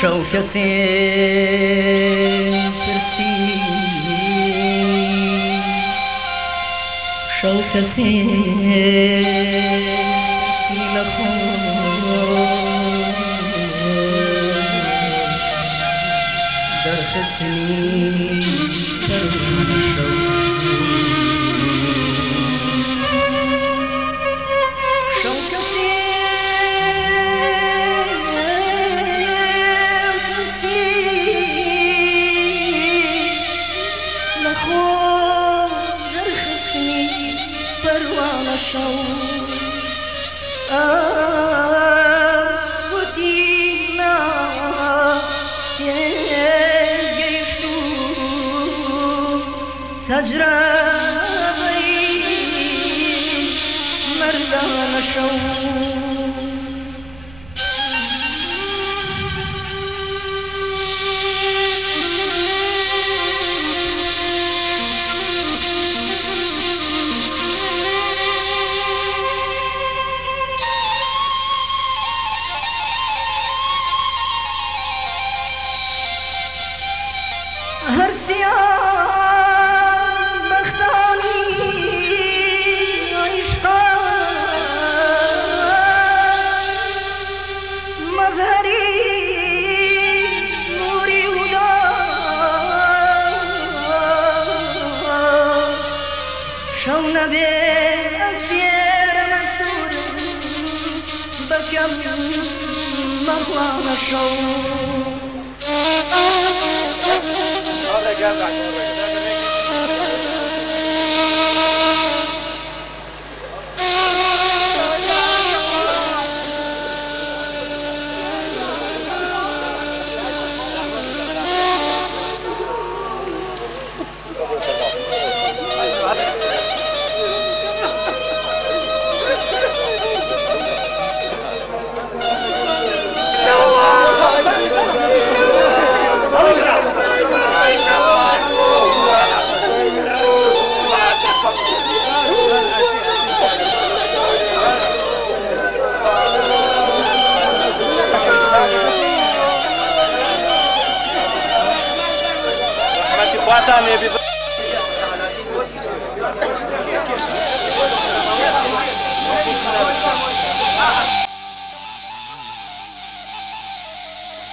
شەو کەسێ ترسی شەو کەسێ ترسی لە خۆ دەرخستنی پەروانە شەو تجربي مردان شو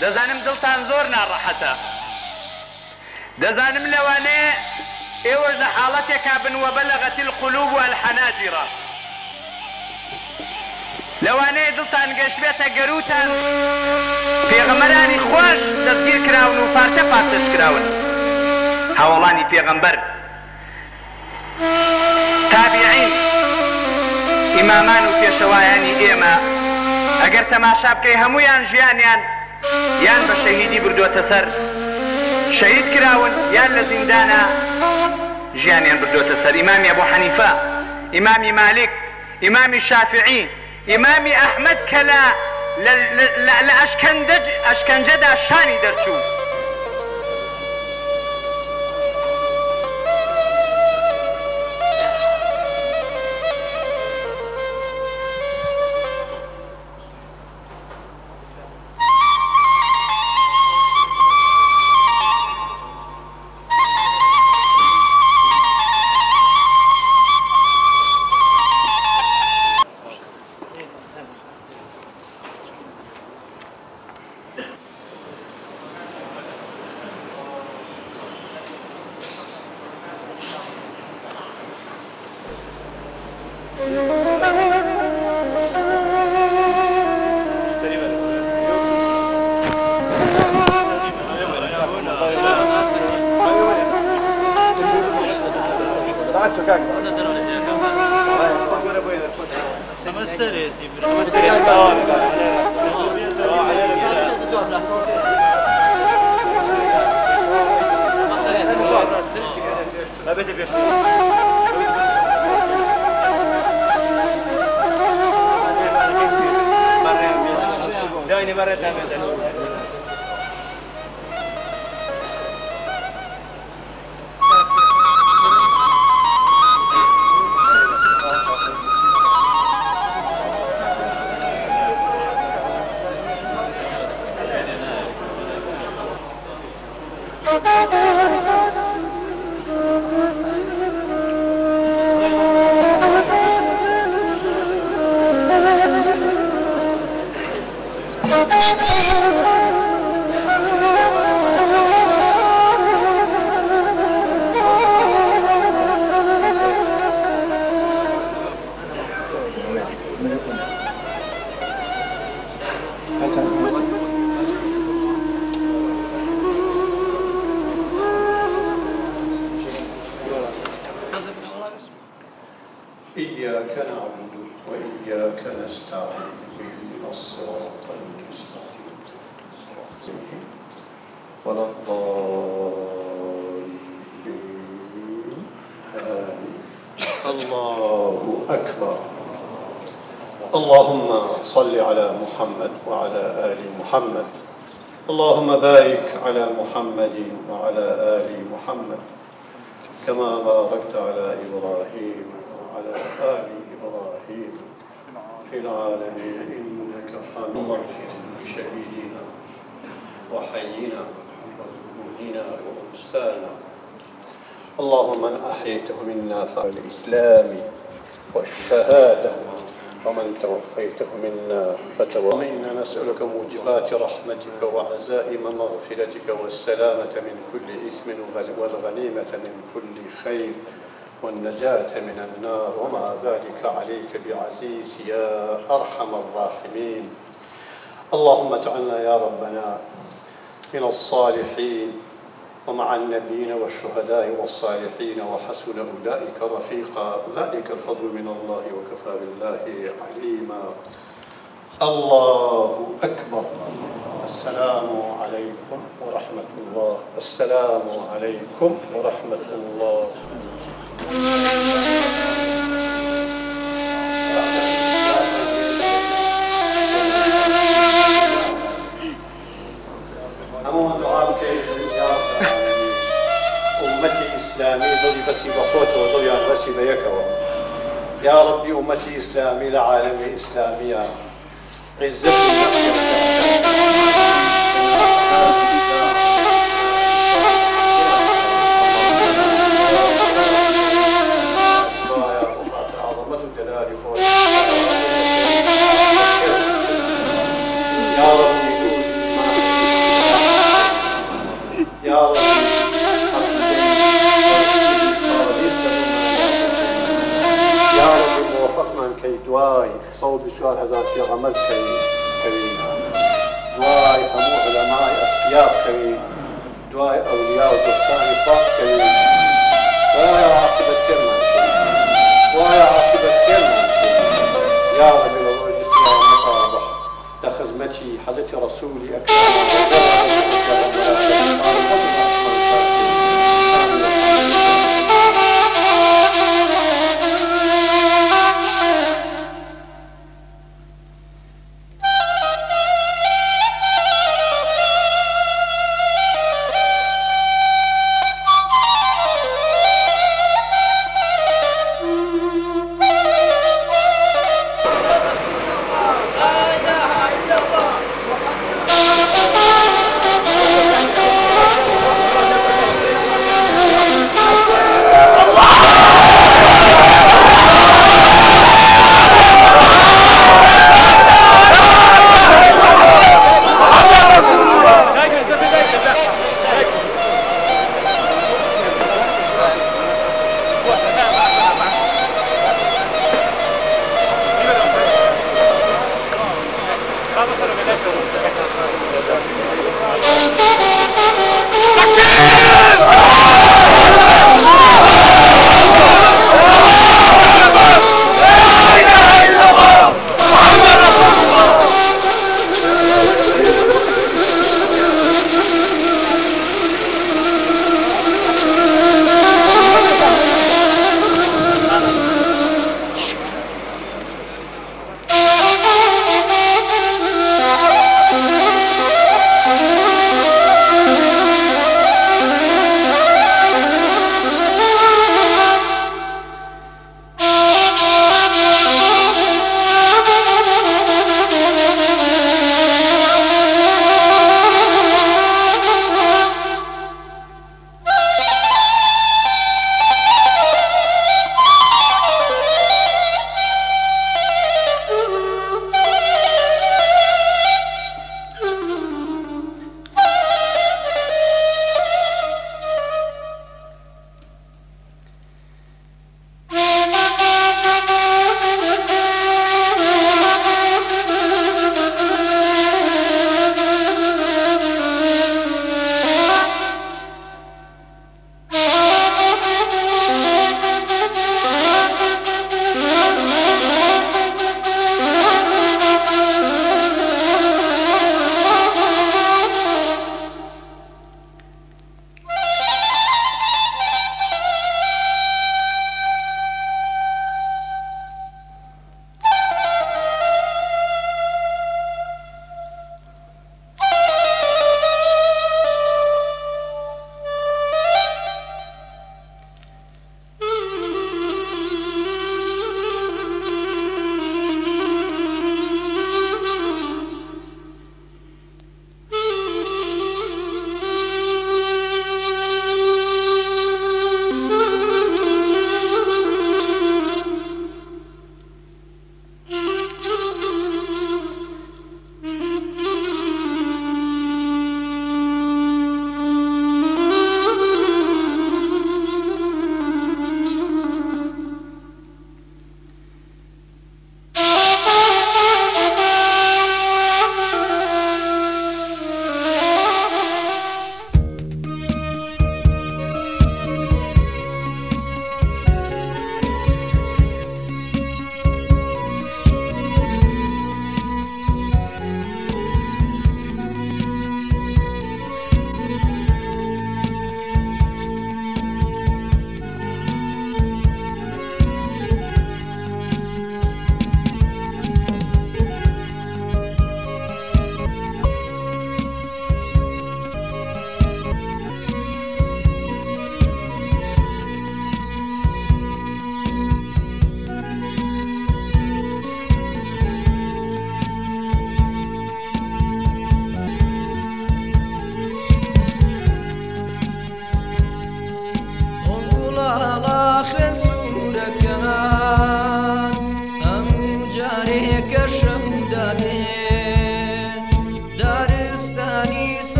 دەزانم دڵتان زۆر ناڕەحەتە دەزانم لەوانێ ئێوەش لە حاڵەتێکا بن وبەلەغەت القلوب والحەناجرە لەوانەیە دڵتان گەشت بێتە گەروتان پێغەمبەرانی خۆش دەستگیر کراون و پارچە پارچەش کراون هاوڵانی پێغەمبەر تابعین ئیمامان و پێشەوایانی ئێمە ئەگەر تەماشا بکەی هەموویان ژیانیان یان بە شەهیدی بردووەتە سەر شەهید کراون یان لە زیندانە ژیانیان بردووەتە سەر ئیمامی ئەبوو حەنیفە ئیمامی مالک ئیمامی شافعی ئیمامی ئەحمەد کە لە ئەشکەنجەدا شانی دەرچوو إياك نعبد وإياك نستعين اهدنا الصراط المستقيم ولا الضالين آمين. الله أكبر. اللهم صل على محمد وعلى آل محمد. اللهم بارك على محمد وعلى آل محمد كما باركت على إبراهيم وعلى آل إبراهيم في العالمين إنك حميد مجيد. بشهيدنا وحينا وجهودنا وأنسانا اللهم من أحييته منا فالإسلام والشهادة ومن توفيته منا فتوفنا. إنا نسألك موجبات رحمتك وعزائم مغفرتك والسلامة من كل إثم والغنيمة من كل خير والنجاة من النار ومع ذلك عليك بعزيز يا أرحم الراحمين. اللهم اجعلنا يا ربنا من الصالحين ومع النبيين والشهداء والصالحين وحسن أولئك رفيقا ذلك الفضل من الله وكفى بالله عليما. الله أكبر. السلام عليكم ورحمة الله. السلام عليكم ورحمة الله. أمتي إسلامي ضلي بسي بخوته وضلي عن بسي بيكوه يا ربي. أمتي إسلامي لعالمي إسلامية عزتي عظمة جلال فوق يا ربي يا ربي يا رب موفقنا من كي دواي صوب الشوال هزار في غمر كريم دواي همو علماء أتقياء كريم دواي أولياء ودستان فاق كريم دواي عاقبة خير من كريم دواي عاقبة خير من كريم يا رب الوجه يا مطابح لخزمتي حضرت رسولي أكرم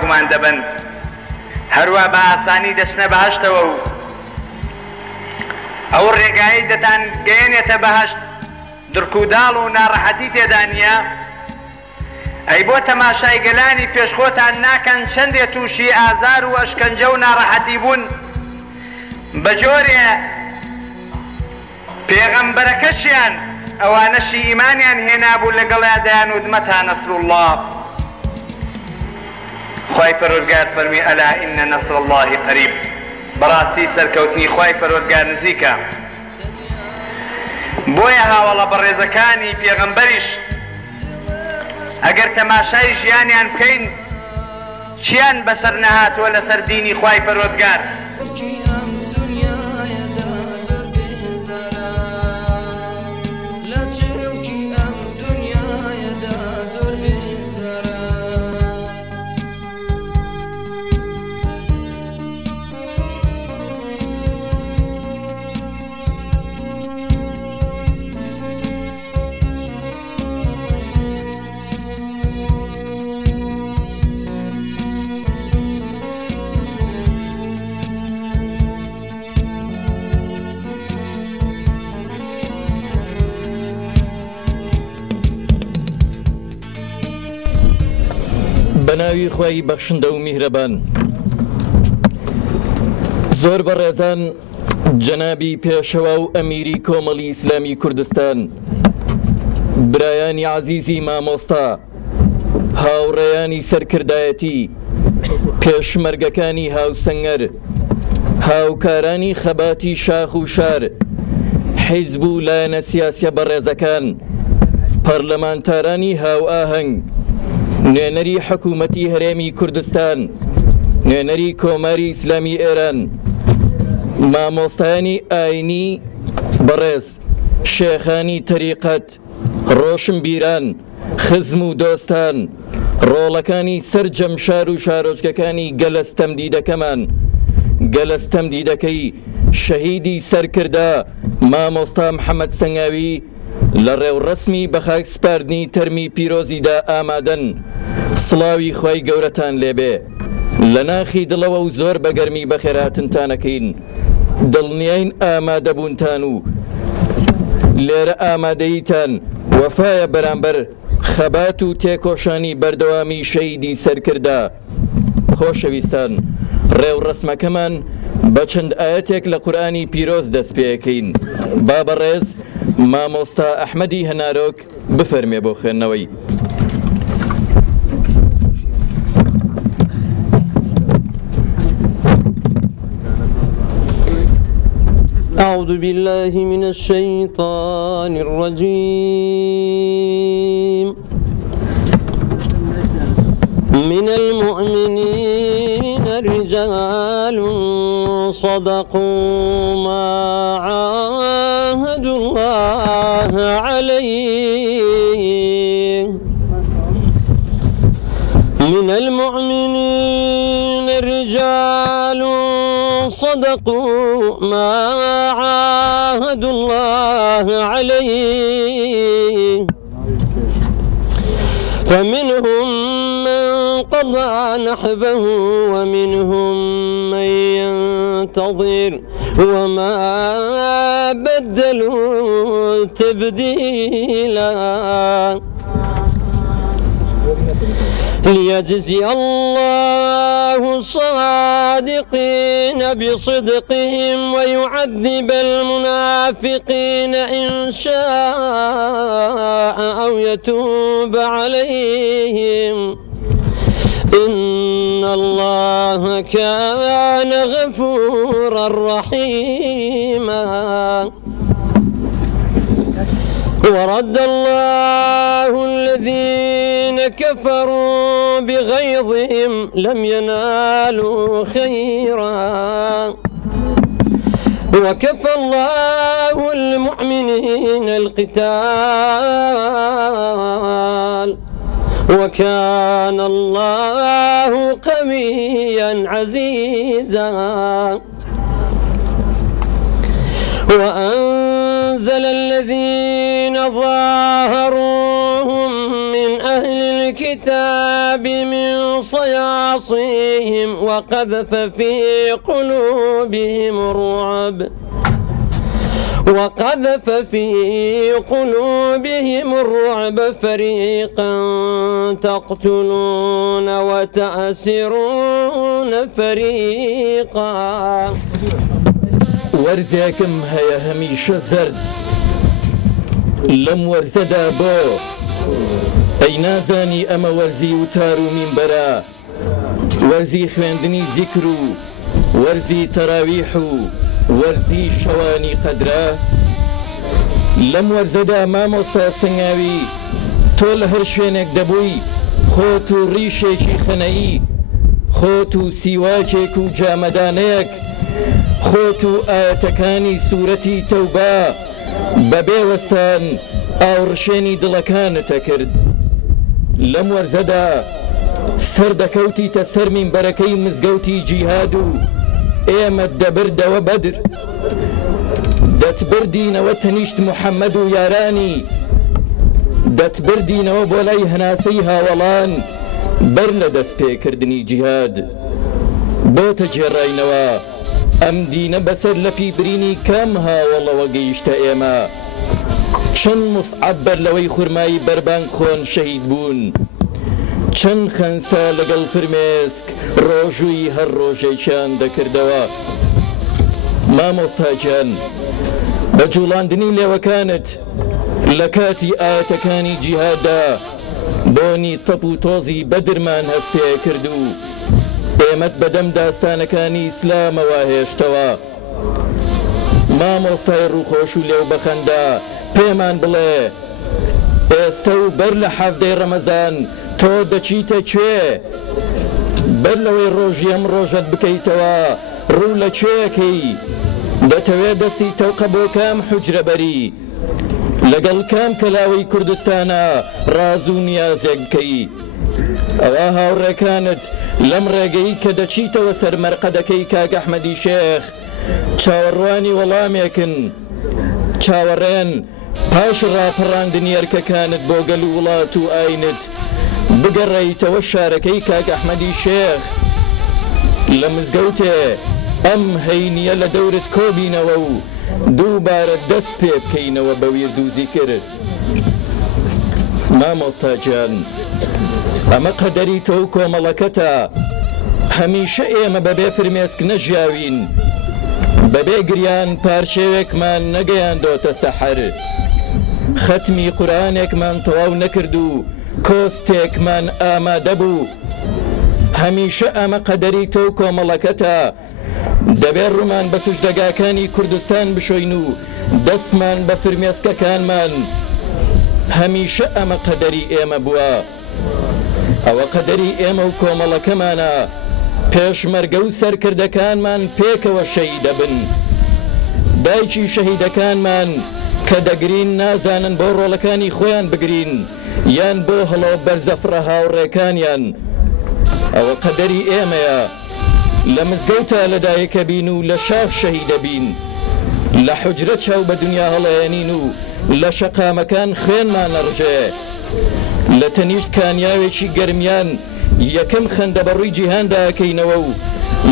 گومان دەبن هەروە بە ئاسانی دەچنە بەهەشتەوە و ئەو ڕێگایی دەتان گەیەنێتە بەهەشت درکوداڵ و ناڕەحەتی تێدا نییە ئەی بۆ تەماشای گەلانی پێشخۆتان ناکەن چەندێ تووشی ئازار و ئەشکەنجە و ناڕەحەتی بوون بە جۆرێ پێغەمبەرەکەشیان ئەوانەشی ئیمانیان هێنابوو لەگەڵیادایان و مەتا نەسر الله خوای پەروەردگار فەرمی ئەلا ئین نەسر الله قەریب بەڕاستی سەرکەوتنی خوای پەروەردگار نزیکە بۆیە هاوڵە بەڕێزەکانی پێغەمبەریش ئەگەر تەماشای ژیانیان بکەین چیان بەسەر نەهاتووە لەسەر دینی خوای پەروەردگار بەناوی خوای بەخشندە و میهرەبان زۆر بەڕێزان جەنابی پێشەوا و ئەمیری کۆمەڵی ئیسلامی کوردستان برایانی عەزیزی مامۆستا هاوڕێیانی سەرکردایەتی پێشمەرگەکانی هاوسەنگەر هاوکارانی خەباتی شاخ و شار حیزب و لایەنە سیاسیە بەڕێزەکان پەرلەمانتارانی هاو ئاهەنگ نوێنەری حکوومەتی هەرێمی کوردستان نوێنەری کۆماری ئیسلامی ئێران مامۆستایانی ئاینی بەڕێز شێخانی تەریقەت ڕۆشن بیران خزم و دۆستان ڕۆڵەکانی سەرجەم شار و شارۆچکەکانی گەلەستەمدیدەکەمان گەلەستەمدیدەکەی شەهیدی سەرکردا مامۆستا محەممەد سەنگاوی لە ڕێوڕەسمی بە خاک سپاردنی تەرمی پیرۆزیدا ئامادەن سڵاوی خوای گەورەتان لێبێ لە ناخی دڵەوە و زۆر بەگەرمی بەخێراتنتانەکەین دڵنیاین ئامادەبوونتان و لێرە ئامادەیتان وەفایە بەرامبەر خەبات و تێکۆشانی بەردەوامی شەیدی سەرکردا خۆشەویستان ڕێوڕەسمەکەمان بە چەند ئاەتێک لە قورئانی پیرۆز دەست پێەکەین با بەڕێز مامۆستا ئەحمەدی هەنارۆک بفەرمێ بۆ خوێندنەوەی أعوذ بالله من الشيطان الرجيم من المؤمنين رجال صدقوا ما عاهدوا الله عليه من المؤمنين رجال صدقوا ما عاهدوا الله عليه فمنهم من قضى نحبه ومنهم من ينتظر وما بدلوا تبديلا ليجزي الله الصادقين بصدقهم ويعذب المنافقين إن شاء أو يتوب عليهم إن الله كان غفورا رحيما ورد الله الذين كفروا بغيظهم لم ينالوا خيرا وكفى الله المؤمنين القتال وكان الله قويا عزيزا وأنزل الذين ظاهروهم من أهل الكتاب من معاصيهم وقذف في قلوبهم الرعب فريقا تقتلون وتأسرون فريقا. وەرزێکم هەیە هەمیشە زەرد لەم وەرزەدا بۆ ئەی نازانی ئەمە وەرزی وتار و مینبەرە، وەرزی خوێندنی زیکر و وەرزی تەراویح و وەرزی شەوانی قەدرە. لەم وەرزەدا مامۆستا سنگاوی تۆ لە هەر شوێنێک دەبووی خۆت و ڕیشێکی خەنەیی، خۆت و سیواچێک و جامەدانەیەک، خۆت و ئاەتەکانی سوورەتی تەوبە بەبێ وەستان ئاوڕشێنی دڵەکانتە کرد. لەم وەرزەدا سەر دەکەوتیتە سەر مینبەرەکەی مزگەوتی جیهاد و ئێمە دەبردەوە بەدر، دەتبردینەوە تەنیشت محەممەد و یارانی، دەتبردینەوە بۆ لای هەناسەی هاوڵان بەر لە دەست پێکردنی جیهاد. بۆتە جێڕاینەوە ئەم دینە بەسەر لە پیبرینی کام هاوڵەوە گەیشتە ئێمە. چەند مصعەب بەر لەوەی خورمایی بەربانگ خۆن شەهید بوون، چەند خەنسا لەگەڵ فرمێسک ڕۆژووی هەر ڕۆژێکیان دەکردەوە. مامۆستاجان، بە جوڵاندنی لێوەکانت لە کاتی ئاەتەکانی جیهاددا بۆنی تەپ و تۆزی بەدرمان هەست پێ کرد و ئێمەت بەدەم داستانەکانی ئیسلامەوە هێشتەوە. مامۆستای ڕووخۆش و لێو بەخەندا پێمان بڵێ ئێستا و بەر لە حەفتەی ڕەمەزان تۆ دەچیتە کوێ؟ بەر لەوەی ڕۆژی ئەم ڕۆژەت بکەیتەوە ڕوو لە کوێیەکەی؟ دەتەوێت دەستی تەوقە بۆ کام حوجرە بەری؟ لەگەڵ کام کەلاوەی کوردستانە ڕاز و نیازێک بکەی؟ ئەوە هاوڕێکانت لەم ڕێگەی کە دەچیتەوە سەر مەرقەدەکەی کاک ئەحمەدی شێخ چاوەڕوانی وەڵامێکن، چاوەڕێن پاش ڕاپەڕاندنی ئەرکەکانت بۆ گەل و وڵات و ئاینت بگەڕێیتەوە شارەکەی کاک ئەحمەدی شێخ لە مزگەوتێ ئەم هەینیە لە دەورت کۆبینەوە و دووبارە دەست پێ بکەینەوە بە ویردوزی کرد. مامۆستاجان، ئەمە قەدەری تۆ و کۆمەڵەکەتە. هەمیشە ئێمە بەبێ فرمێسک نەژیاوین، بەبێ گریان پارچێوێکمان نەگەیاندۆتە سەحەر، ختمی قورئانێکمان تەواو نەکرد و کۆستێکمان ئامادە بوو. هەمیشە ئەمە قەدەری تۆ و کۆمەڵەکەتە. دەبێت ڕوومان بە سوژدەگاکانی کوردستان بشۆین و دەستمان بە فرمێسکەکانمان. هەمیشە ئەمە قەدەری ئێمە بووە، ئەوە قەدەری ئێمە و کۆمەڵەکەمانە. پێشمەرگە و سەرکردەکانمان پێکەوە شەهید دەبن. دایکی شەهیدەکانمان کە دەگرین نازانن بۆ ڕۆڵەکانی خۆیان بگرین یان بۆ هەڵەوە بەرزەفرە هاوڕێکانیان. ئەوە قەدەری ئێمەیە. لە مزگەوتە لەدایکە بین و لە شاخ شەهیدە بین، لە حوجرە چاو بە دنیا هەڵەیەنین و لە شەقامەکان خوێنمان نەڕژێ. لە تەنیشت کانیاوێکی گەرمیان یەکەم خەندە بەڕووی جیهاندا ئەکەینەوە و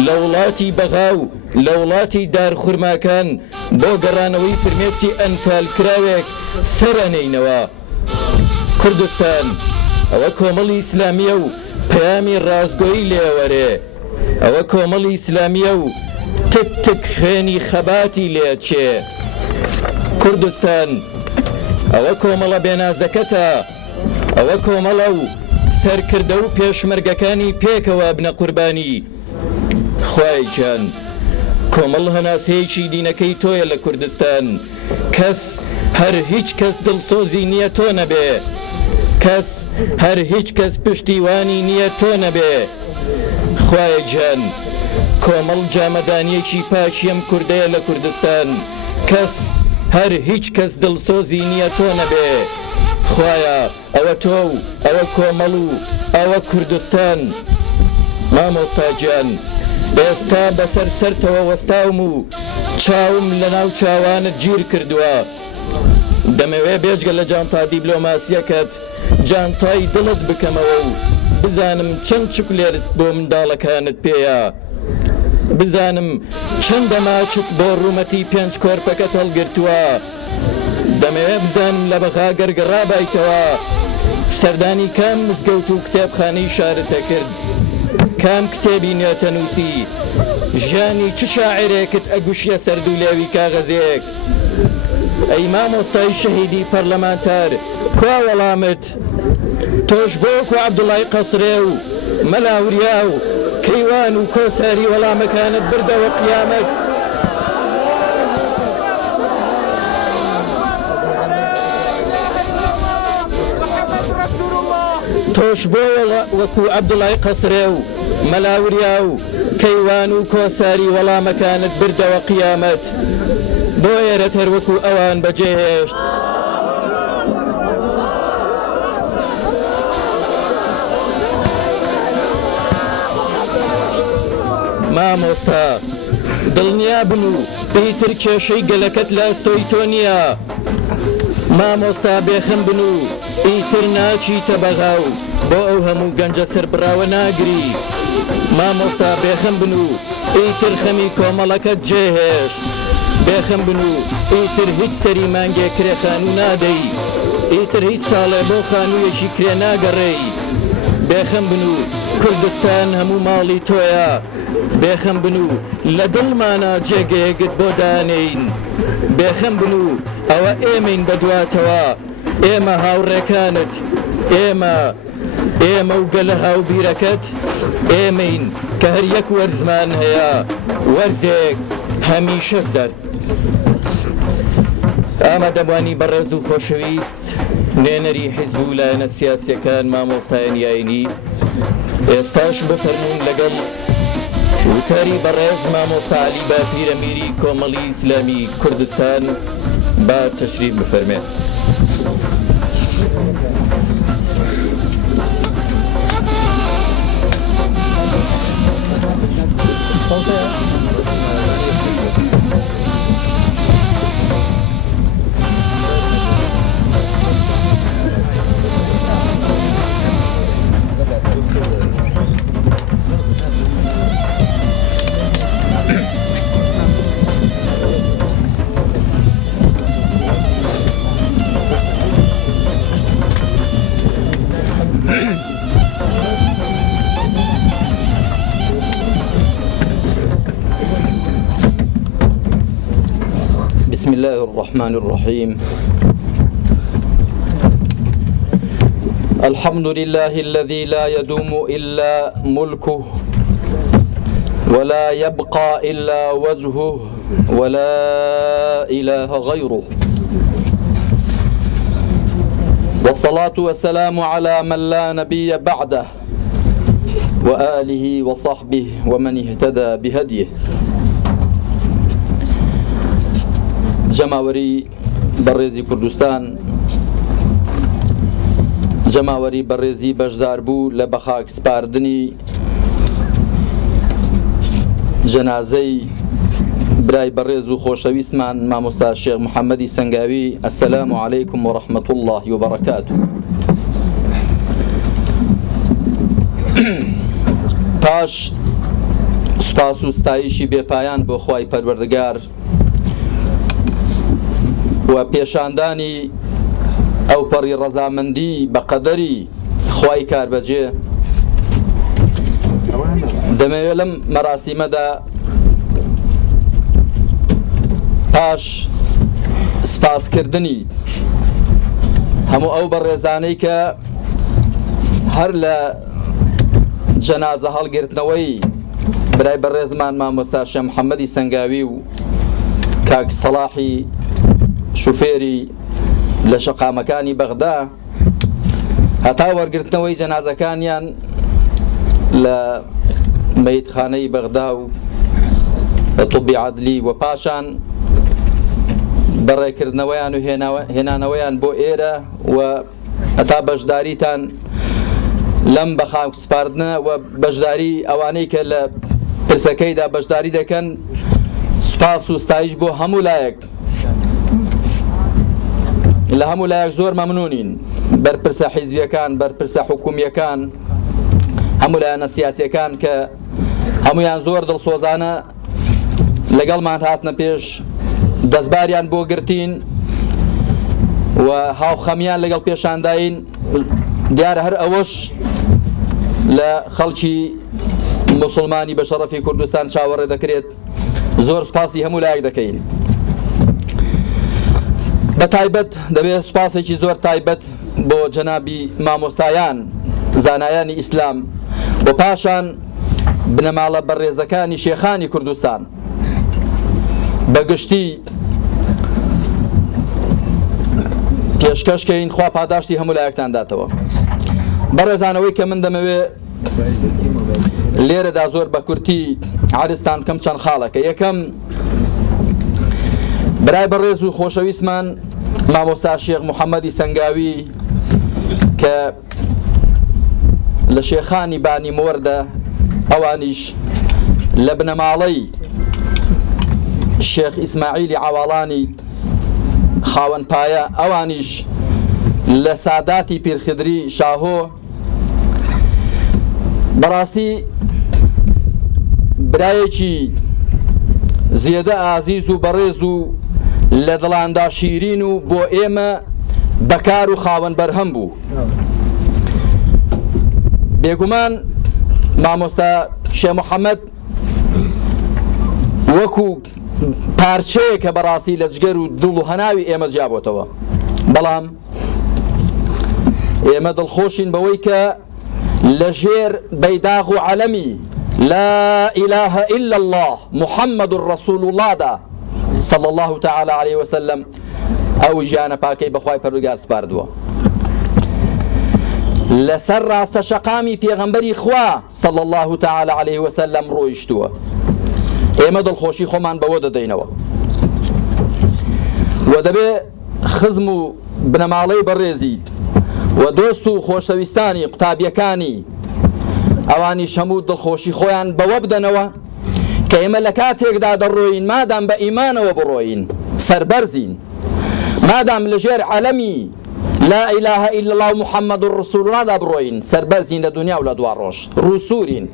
لە وڵاتی بەغا و لە وڵاتی دارخورماکان بۆ گەڕانەوەی فرمێسکی ئەنفال کراوێک سەرەنێینەوە. کوردستان ئەوە کۆمەڵی ئیسلامیە و پەیامی ڕازگۆیی لێوەرێ. ئەوە کۆمەڵی ئیسلامیە و تک تک خوێنی خەباتی لێچێ. کوردستان ئەوە کۆمەڵە بێنازەکەتە. ئەوە کۆمەڵە و سەرکردە و پێشمەرگەکانی پێکەوە بنە قوربانی. خوای گیان، کۆمەڵ هەناسەیەکی دینەکەی تۆیە لە کوردستان. کەس هەر هیچ کەس دڵسۆزی نییە تۆ نەبێ، کەس هەر هیچ کەس پشتیوانی نییە تۆ نەبێ. خوای گیان، کۆمەڵ جامەدانیەکی پاچیم کوردەیە لە کوردستان. کەس هەر هیچ کەس دڵسۆزی نییە تۆ نەبێ. خوایە ئەوە تۆ و ئەوە کۆمەڵ و ئەوە کوردستان. مامۆستاجان، ئێستا بەسەر سەرتەوە وەستاوم و چاوم لە ناو چاوانت گیر کردووە. دەمەوێ بێجگە لە جانتا دیبلۆماسیەکەت جانتای دڵت بکەمەوە و بزانم چەند چکلێرت بۆ منداڵەکانت پێیە، بزانم چەندە ماچت بۆ ڕوومەتی پێنج کۆرپەکەت هەڵگرتووە، دەمەوێ بزانم لە بەغا گەرگەڕا بایتەوە سەردانی کام مزگەوت و کتێبخانەی شارتە کرد، کام کتێبی نێتەنووسی، ژیانی چ شاعرێکت ئەگوشیە سەردوولێوی کاغەزێک. ئەی مامۆستای شەهیدی پەرلەمانتار، کوا وەڵامت؟ تۆش بۆکو عەبدوڵای قەسرێ و مەلاوریا و کەیوان و کۆساری وەڵامەکانت بردەوە قیامەت. تۆش بۆ وەکو عەبدوڵای قەسرێ و مەلاوریا و کەیوان و کۆساری وەڵامەکانت بردەوە قیامەت، بۆ ئێرە هەروەکو ئەوان بەجێهێشت. مامۆستا دڵنیا بن و ئیتر کێشەی گەلەکەت لە ئەستۆی تۆ نییە، مامۆستا بێخەم بن و ئیتر ناچیتە بەغا و بۆ ئەو هەموو گەنجە سەربراوە ناگری، مامۆستا بێخەم بن و ئیتر خەمی کۆمەڵەکەت جێهێشت، بێخەم بن و ئیتر هیچ سەری مانگێ کرێخان و نادەی، ئیتر هیچ ساڵێ بۆ خانوویەکی کرێ ناگەڕێی، بێخەم بن و کوردستان هەموو ماڵی تۆیە، بێخەم بن و لە دڵمانە جێگەیەکت بۆ دانین، بێخەم بن و ئەوە ئێمەین بەدواتەوە، ئێمە هاوڕێکانت، ئێمە و گەلە هاوبیرەکەت ئێمەین کە هەر یەک وەرزمان هەیە، وەرزێک هەمیشە سەرد. ئامادەبوانی بەڕێز و خۆشەویست نوێنەری حیزب و لایەنە سیاسیەکان مامۆستایان یاینی، ئێستاش بفەرمون لەگەڵ وتاری بەڕێز مامۆستا عەلی باپیرەمیری کۆمەڵی ئیسلامی کوردستان با تەشریف بفەرمێت. بسم الله الرحمن الرحيم. الحمد لله الذي لا يدوم إلا ملكه ولا يبقى إلا وجهه ولا إله غيره، والصلاة والسلام على من لا نبي بعده وآله وصحبه ومن اهتدى بهديه. جەماوەری بەڕێزی کوردستان، جەماوەری بەڕێزی بەشدار بوو لە بەخاک سپاردنی جەنازەی برای بەڕێز و خۆشەویستمان مامۆستا شێخ محەممەدی سەنگاوی. ئەسەلام عەلەیکم وەڕەحمەت الله وبەڕەکاتوه. پاش سوپاس و ستایشی بێپایان بۆ خوای پەروەردگار و پێشاندانی ئەو پەڕی ڕەزامەندی بە قەدەری خوای کاربەجێ، دەمەوێت لەم مەراسیمەدا پاش سپاسکردنی هەموو ئەو بەڕێزانەی کە هەر لە جەنازە هەڵگرتنەوەی برای بەڕێزمان مامۆستا شێخ محەممەدی سەنگاوی و کاک سەڵاحی شوفێری لە شەقامەکانی بەغدا هەتا وەرگرتنەوەی جەنازەکانیان لە مەیتخانەی بەغدا و لە طوبی عەدلی و پاشان بەڕێکردنەوەیان و هێنانەوەیان بۆ ئێرە و هەتا بەشداریتان لەم بەخاک سپاردنە و بەشداری ئەوانەی کە لە پرسەکەیدا بەشداری دەکەن، سوپاس و ستایش بۆ هەموو لایەک لە هەموو لایەک زۆر مەمنونین بەرپرسە حیزبیەکان بەرپرسە حکومیەکان هەموو لایەنە سیاسیەکان کە هەمویان زۆر دڵسۆزانە لەگەڵمان هاتنە پێش دەستباریان بۆ گرتین و هاوخەمیان لەگەڵ پێشانداین دیارە هەر ئەوەش لە خەڵکی مسلمانی بە شەڕەفی کوردستان چاوەڕێ دەکرێت زۆر سوپاسی هەموو لایەک دەکەین بە تایبەت دەبێت سوپاسێکی زۆر تایبەت بۆ جەنابی مامۆستایان زانایانی ئیسلام بۆ پاشان بنەماڵە بەڕێزەکانی شێخانی کوردستان بەگشتی پێشکەشکەین خوا پاداشتی هەموو لایەکتان داتەوە بەڕێزانەوەی کە من دەمەوێت لێرەدا زۆر بە کورتی عرستان بکەم چەند خاڵەکە یەکەم برای بەڕێز و خۆشەویستمان مامۆستا شێخ محەممەدی سەنگاوی کە لە شێخانی بانی مۆردە ئەوانیش لە بنەماڵەی شێخ ئیسماعیلی عەواڵانی خاوەن پایە ئەوانیش لە ساداتی پیرخدری شاهۆ بەڕاستی برایەکی زیێدە ئازیز و بەڕێز و لە دڵاندا شیرین و بۆ ئێمە بەکار و خاوەن بەرهەم بوو بێگومان مامۆستا شێخ محەممەد وەکو پارچەیە کە بەڕاستی لە جگەر و دڵ و هەناوی ئێمە جیابۆتەوە بەڵام ئێمە دڵخۆشین بەوەی کە لە ژێر بەیداغ و عەلەمی لا إله إلا الله محمد رسول الله دا صلى الله تعالى عليه وسلم ئەو ژیانە پاکەی بەخوای پەروەردگار سپاردووە لەسەر ڕاستە شەقامی پێغەمبەری خوا صلى الله تعالى عليه وسلم ڕۆیشتووە ئێمە دڵخۆشی خۆمان بەوە دەدەینەوە و دەبێ خزم و بنەماڵەی بەڕێزیت و دۆست و خۆشەویستانی قوتابیەکانی ئەوانیش هەموو دڵخۆشی خۆیان بەوە بدەنەوە کە ئێمە لە کاتێکدا دەڕۆین مادام بە ئیمانەوە بڕۆین سەربەرزین مادام لەژێر عەلەمی لا إله إلا الله محمد رسول الله دا بڕۆین سەربەرزین لە دنیا و لە دوا ڕۆژ ڕووسورین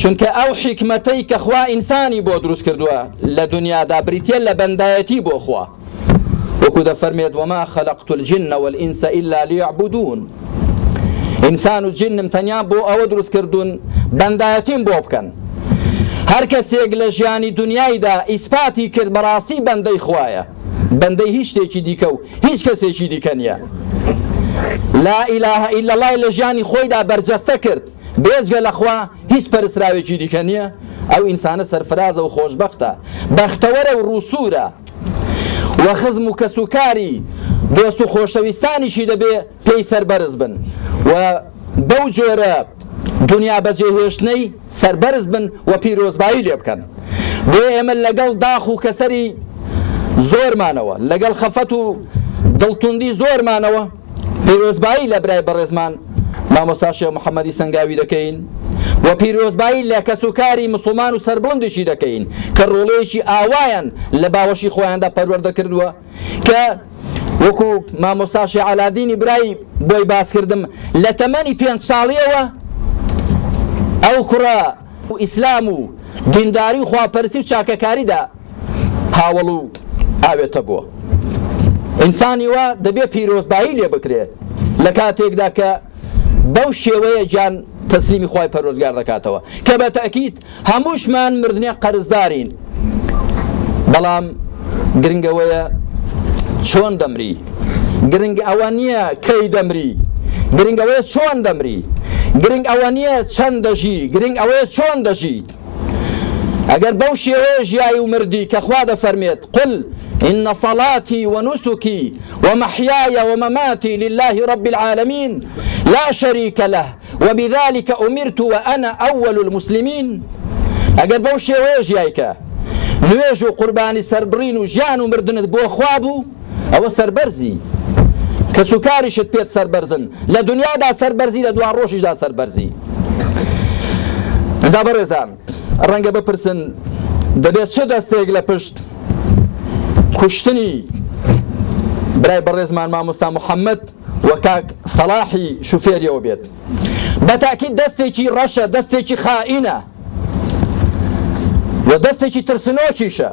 چونکە ئەو حیکمەتەی کە خوا ئینسانی بۆ دروست کردووە لە دنیادا بریتێ لە بەندایەتی بۆ خوا وەکو دەفەرمێت وما خلقت الجن والإنس إلا ليعبدون ئینسان و جنم تەنیا بۆ ئەوە دروست کردوون بەندایەتیم بۆ بکەن هەر کەسێک لە ژیانی دنیایدا ئیسپاتی کرد بەڕاستی بەندەی خوایە بەندەی هیچ شتێکی دیکە و هیچ کەسێکی دیکە نییە لا إله إلا الله لە ژیانی خۆیدا بەرجەستە کرد بێجگە لە خوا هیچ پەرستراوێکی دیکە نییە ئەو ئینسانە سەرفرازە و خۆشبەختە بەختەوەرە و ڕووسورە و خزم و کەسوکاری دۆست و خۆشەویستانیشی دەبێ پێی سەربەرز بن و بەو جۆرە دنیا بەجێهێشتنەی سەربەرز بن و پیرۆزبایی لێ بکەن بۆ ئێمە لەگەڵ داخ و کەسەری زۆرمانەوە لەگەڵ خەفەت و دڵتوندی زۆرمانەوە پیرۆزبایی لە برای بەڕێزمان مامۆستا شێخ محەممەدی سەنگاوی دەکەین و پیرۆزبایی لە کەسوکاری مسلمان و سەربڵندیشی دەکەین کە ڕۆڵەیەکی ئاوایان لە باوەشی خۆیاندا پەروەردە کردووە کە وەکو مامۆستا شێخ عەلادینی برای بۆی باس کردم لە تەمەنی 5 ساڵیەوە ئەو کوڕە و ئیسلام و دینداری و خواپەرستی و چاکەکاریدا هاوڵ و ئاوێتە بووە ئینسانی وا دەبێ پیرۆزبایی لێ بکرێت لە کاتێکدا کە بەو شێوەیە گیان تەسلیمی خوای پەروەردگار دەکاتەوە کە بە تەئکید هەمووشمان مردنێ قەرزدارین بەڵام گرنگەوەیە چۆن دەمری گرنگ ئەوە نییە کەی دەمری گرنگ ئەوەیە چۆن دەمری گرنگ ئەوە نییە چەند دەژی گرنگ ئەوەیە چۆن دەژیت ئەگەر بەو شێوەیە ژیایی و مردی کە خوا دەفەرمێت قل إن صلاتي ونسكي ومحياي ومماتي لله رب العالمين لا شريك له وبذلك أمرت وأنا أول المسلمين أقل بوشي ويجيك نويجو قرباني سربرين وجان ومردنت بو خوابو أو سربرزي كسكاري شت بيت سربرزن لدنيا دا سربرزي لدوان روشي دا سربرزي جا برزان ڕەنگە بپرسن دەبێت چه دەستێک لە پشت کوشتنی برای بەڕێزمان مامۆستا محەممەد وە کاک سەلاحی شوفێریەوە بێت بەتاکید دەستێکی ڕەشە دەستێکی خائینە و دەستێکی ترسنۆکیشە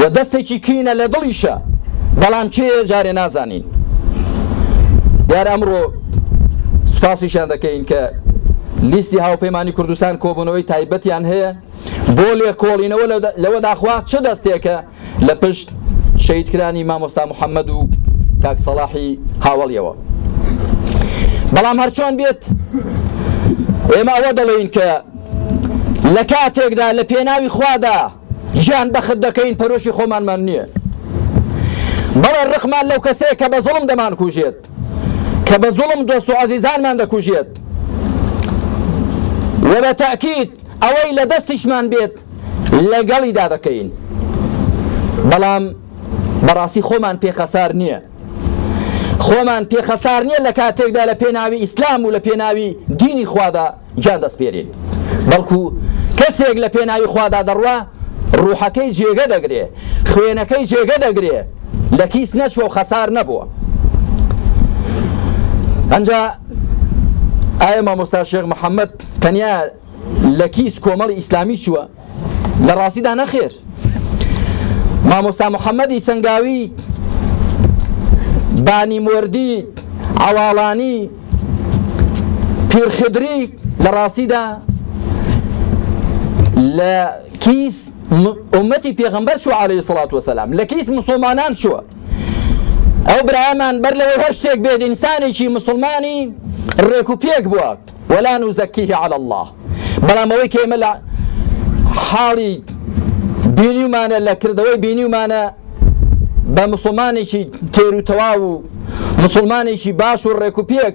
و دەستێکی کینە لە دڵیشە بەڵام چێ جارێ نازانین دیارە ئەمڕۆ سوپاسیشان دەکەین کە لیستی هاوپەیمانی کوردستان کۆبوونەوەی تایبەتیان هەیە بۆ لێکۆڵینەوە لەوە داخوا چ دەستێکە لە پشت شەهیدکرانی مامۆستا محەممەد و کاک سەلاحی هاوڵیەوە بەڵام هەرچۆن بێت ئێمە ئەوە دەڵێین کە لە کاتێکدا لە پێناوی خوادا ژیان بەخت دەکەین پەرۆشی خۆمانمان نییە بەڵێ ڕقمان لەو کەسەیە کە بە زوڵم دەمان کوژێت کە بە زوڵم دۆست و عەزیزانمان دەکوژێت و بە تەئکید ئەوەی لە دەستیشمان بێت لەگەڵیدا دەکەین بەڵام بەڕاستی خۆمان پێخەسار نییە خۆمان پێخەسار نییە لە کاتێکدا لە پێناوی ئیسلام و لە پێناوی دینی خوادا جان دەستپێرین بەڵکو کەسێک لە پێناوی خوادا دەڕوا ڕوحەکەی جێگە دەگرێ خوێنەکەی جێگە دەگرێ لە کیس نەچوە و خەسار نەبووە ئەنجا ئایا مامۆستا شێخ محەممەد تەنیا لە کیس کۆمەڵی ئیسلامی چووە لە ڕاستیدا نەخێر مامۆستا محەممەدی سەنگاوی بانی موردی عەواڵانی پیرخدری لە ڕاستیدا لە کیس ئومەتی پێغەمبەر چووە عەلەیهی سەڵات وەسەلام لە کیس موسڵمانان چووە ئەو برایەمان بەر لەوەی هەر شتێک بێت ئینسانێکی موسڵمانی ڕێک و پێک بووە وەلا نوزەکیه عەلە الله بەڵام ئەوەی کە ئێمە لە حاڵی بینیمانە لە کردەوەی بینیمانە بە موسڵمانێکی تێر و تەواو و موسڵمانێکی باش و ڕێک و پێک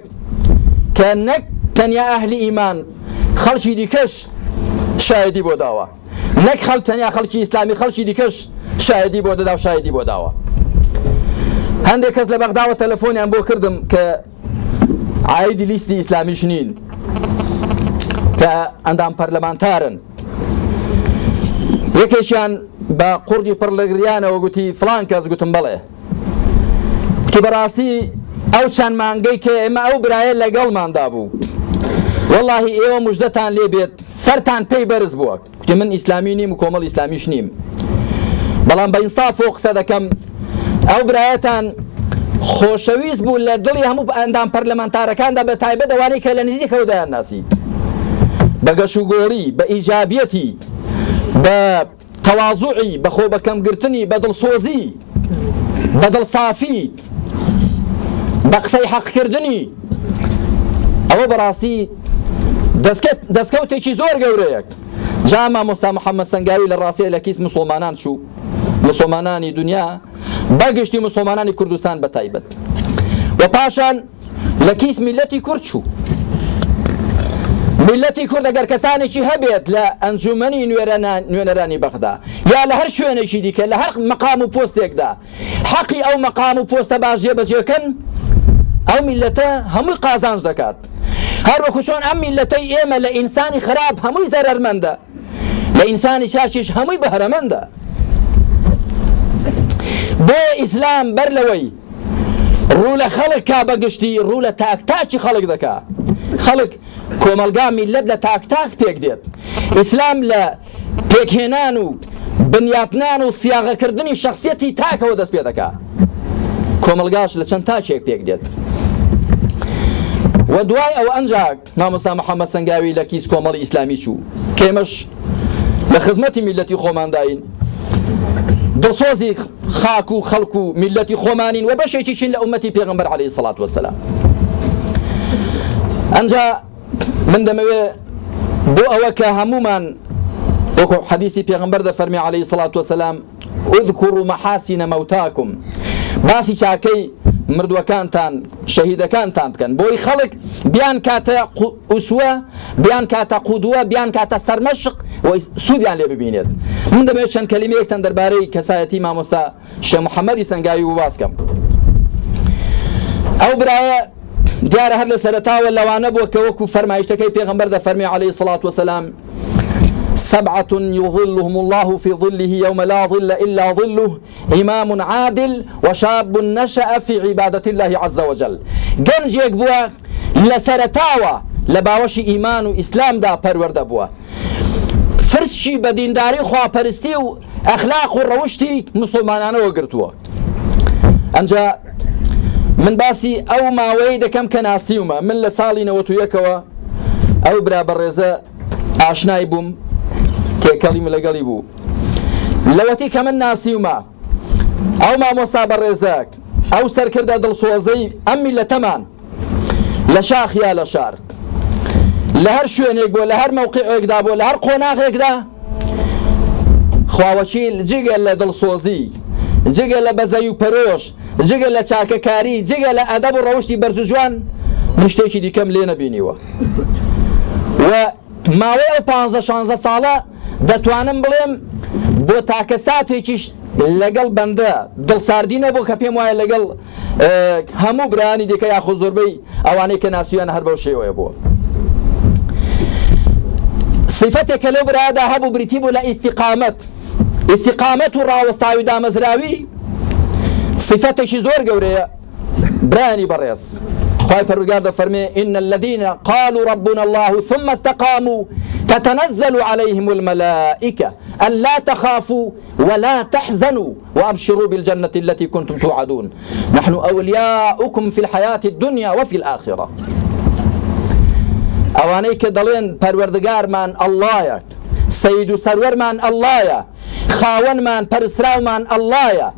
کە نەک تەنیا ئەهلی ئیمان خەڵکی دیکەش شایدی بۆ داوە نەک تەنیا خەڵکی ئیسلامی خەڵکی دیکەش شایدی بۆ دەدا و شایدی بۆ داوە هەندێک کەس لە بەغداوە تەلەفۆنیان بۆ کردم کە عایدی لیستی ئیسلامیش نین کە ئەندام پەرلەمانتارن یەکێکیان بە قوردی پڕ لە گریانەوە گوتی فڵان کەس گوتم بەڵێ گوتی بەڕاستی ئەو چەند مانگەی کە ئێمە ئەو برایە لەگەڵماندا بوو وەڵڵاهی ئێوە موژدەتان لێ بێت سەرتان پێی بەرز بووە گوتی من ئیسلامی نیم و کۆمەڵ ئیسلامیش نیم بەڵام بە ئینساف و قسە دەکەم ئەو برایەتان خۆشەویست بوو لە دڵی هەموو ئەندام پەرلەمانتارەکاندا بە تایبەت ئەوانەی کە لە نزیکەوە دەیانناسیت بە گەشوگۆڕی بە ئیجابیەتی بە تەواضوعی بە خۆ بەکەمگرتنی بە دڵسۆزی بە دڵسافی بە قسەی حەقکردنی ئەوە بەڕاستی دەستکەوتێکی زۆر گەورەیەک جا مامۆستا محەممەد سەنگاوی لە ڕاستیە لە کیس موسڵمانان چوو موسڵمانانی دنیا بەگشتی موسڵمانانی کوردستان بە تایبەت و پاشان لە کیس میلەتی کورد چوو میلەتی کورد ئەگەر کەسانێکی هەبێت لە ئەنجومەنی نوێنەرانی بەغدا یا لە هەر شوێنێکی دیکە لە هەر مەقام و پۆستێکدا حەقی ئەو مەقام و پۆستە باش جێبەجێکەن ئەو میلەتە هەمووی قازانج دەکات هەروەکو چۆن ئەم میلەتەی ئێمە لە ئینسانی خراپ هەمووی زەرەرمەندە لە ئینسانی چاچیش هەمووی بەهرەمەندە بۆ ئیسلام بەر لەوەی ڕوو لە خەڵک کا بەگشتی ڕوو لە تاکتاکی خەڵک دەکا خەڵک کۆمەلگا میلەت لە تاکتاک پێک دێت ئیسلام لە پێکهێنان و بنیاتنان و سیاغەکردنی شخصیەتی تاکەوە دەست پێ دەکا کۆمەلگاش لە چەند تاچێک پێک دێت و دوای ئەو ئەنجا مامۆستا محەممەد سەنگاوی لە کیس کۆمەڵی ئیسلامی چوو کێمەش لە خزمەتی میلەتی خۆمانداین دڵسۆزی خاک و خەڵک و میلەتی خۆمانین و بەشێکیشین لە ئومەتی پێغەمبەر عەلەیهی سەڵات وەسەلام ئەنجا من دەمەوێ بۆ ئەوە کە هەمومان وەکو حەدیسی پێغەمبەر دەفەرمێ عەلەیهی سەڵات وەسەلام اذكروا محاسن موتاكم باسی چاکەی مردووەکانتان شەهیدەکانتان بکەن بۆی خەڵک بیان کاتە ئوسوە بیان کاتە قودووە بیان کاتە سەرمەشق و سوودیان لێ ببینێت من دەمەوێت چەند کەلیمەیەکتان دەربارەی کەسایەتی مامۆستا شێخ محەممەدی سەنگاوی وباسکەم ئەو برایە دیارە هەر لە سەرەتاوە لەوانە بووە کە وەکو فەرمایشتەکەی پێغەمبەر دەفەرمێ عەلەیهی سەڵات وەسەلام سبعة يظلهم الله في ظله يوم لا ظل إلا ظله إمام عادل وشاب نشأ في عبادة الله عز وجل گەنجێک بووە لە سەرەتاوە لە باوەشی ئیمان و ئیسلام دا پەروەردە بووە فرچی بە دینداری خواپەرستی و ئەخلاق و ڕەوشتی مسلمانانەوە گرتووە. ئەنجا من باسی ئەو ماوەی دەکەم کە ناسیومە من لە ساڵی 91ەوە ئەو برا بەڕێزە ئاشنای بووم تێکەڵیم لەگەڵی بوو لەوەتی کە من ناسیومە ئەو مامۆستا بەڕێزەک ئەو سەرکردە دڵسۆزەی ئەم میلەتەمان لە شاخیا لە شار لە هەر شوێنێک بۆ لە هەر مەوقعێکدا بۆ لە هەر قۆناغێکدا خواوەچیل جگە لە دڵسۆزی جگە لە بەزەی و پەرۆش جگە لە چاکەکاری جگە لە ئەدەب و ڕەوشتی بەرز و جوان شتێکی دیکەم لێ نەبینیوە و ماوەی ئەو 15-16 ساڵە دەتوانم بڵێم بۆ تاکە ساتێکیش لەگەڵ بەندە دڵساردی نەبوو کە پێم وایە لەگەڵ هەموو برانی دیکە یاخۆ زۆربەی ئەوانەی کە ناسیویان هەر بەو شێوەیە بووە. صفەتێکە لەو برادا هەبوو بریتی بوو لە ئیستیقامەت و ڕاوەستاوی و دامەزراوی صفەتێکی زۆر گەورەیە برانی بەڕێز. خواهي پروردگار دفرمي إن الذين قالوا ربنا الله ثم استقاموا تتنزل عليهم الملائكة ألا تخافوا ولا تحزنوا وأبشروا بالجنة التي كنتم توعدون نحن أولياؤكم في الحياة الدنيا وفي الآخرة. أوانيك دلين پروردگار من الله سيد سرور من الله خاون من پرسراو من الله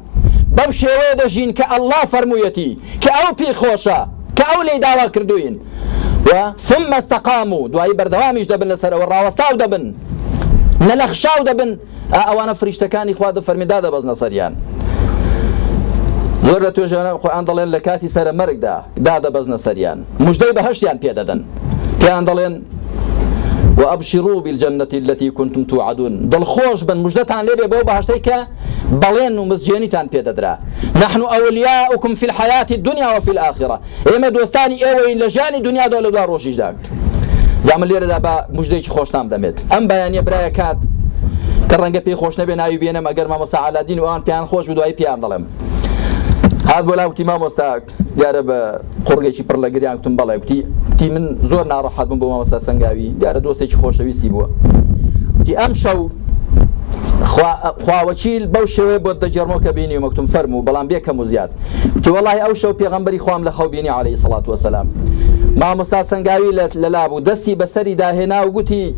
ببشروا دجين كالله فرمويتي كأو بي خوشا كأو لي داوا كردوين ثم استقاموا دواي بردوامش دبن لسر والراوستاو دبن نلخشاو دبن أوانا فريشتكاني خواد فرمي دادا بزنا سريان زۆر لە توێژانە خۆیان دەڵێن لە کاتی سەرە مەرگدا دادا بەزنە سەریان مژدەی بەهەشتیان پێ دەدەن پێیان دەڵێن وأبشروا بالجنة التي كنتم توعدون دڵخۆش بن مژدەتان لێبێ بەو بەهەشتەی کە بەڵێن و مزجێنیتان پێ دەدرا نحن أولياؤكم في الحياة الدنيا وفي الآخرة ئێمە دۆستانی ئێوەین لە ژیانی دنیادا لە دوا ڕۆژیشدا زامن لێرەدا بە مژدەیەکی خۆشتان دەمێت ئەم بەیانیە برایە کات کە ڕەنگە پێی خۆش نەبێ ناوی بێنم ئەگەر مامۆستا عەلادین و ئەوان پێیان خۆش بوو دوای پێیان دەڵێم هات بۆ لاوتی مامۆستا دیارە بە قوڕگێکی پڕ لە گریان وتم بەڵێ وتی من زۆر ناڕەحەت بووم بۆ مامۆستا سەنگاوی دیارە دۆستێکی خۆشەویستی بووە وتی ئەم شەو خواوەچیل بەو شێوەیە بۆ دەجێڕمەوە کە بینی ومەکتوم فەرموو بەڵام بێکەم و زیاد وتی وەڵاهی ئەو شەو پێغەمبەری خوام لە خەو بینی عەلەیهی سەڵات وەسەلام مامۆستا سەنگاوی لەلا بوو دەستی بەسەری داهێنا و گوتی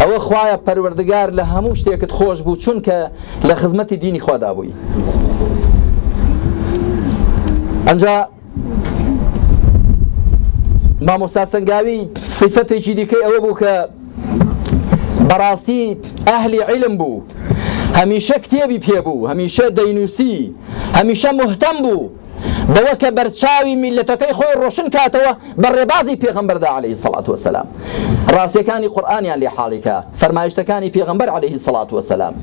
ئەوە خوایە پەروەردگار لە هەموو شتێکت خۆش بوو چونکە لە خزمەتی دینی خوادا بووی ئەنجا مامۆستا سەنگاوی صفەتێکی دیکەی ئەوە بوو کە بەڕاستی ئەهلی عیلم بوو هەمیشە کتێبی پێبوو هەمیشە دەینووسی هەمیشە موهتەم بوو بەوە کە بەرچاوی میلەتەکەی خۆی ڕۆشن کاتەوە بە ڕێبازی پێغەمبەردا عەلەیهی سەڵات وەسەلام ڕاستیەکانی قورئانیان لێ حاڵیکە فەرمایشتەکانی پێغەمبەر عەلەیهی سەڵات وەسەلام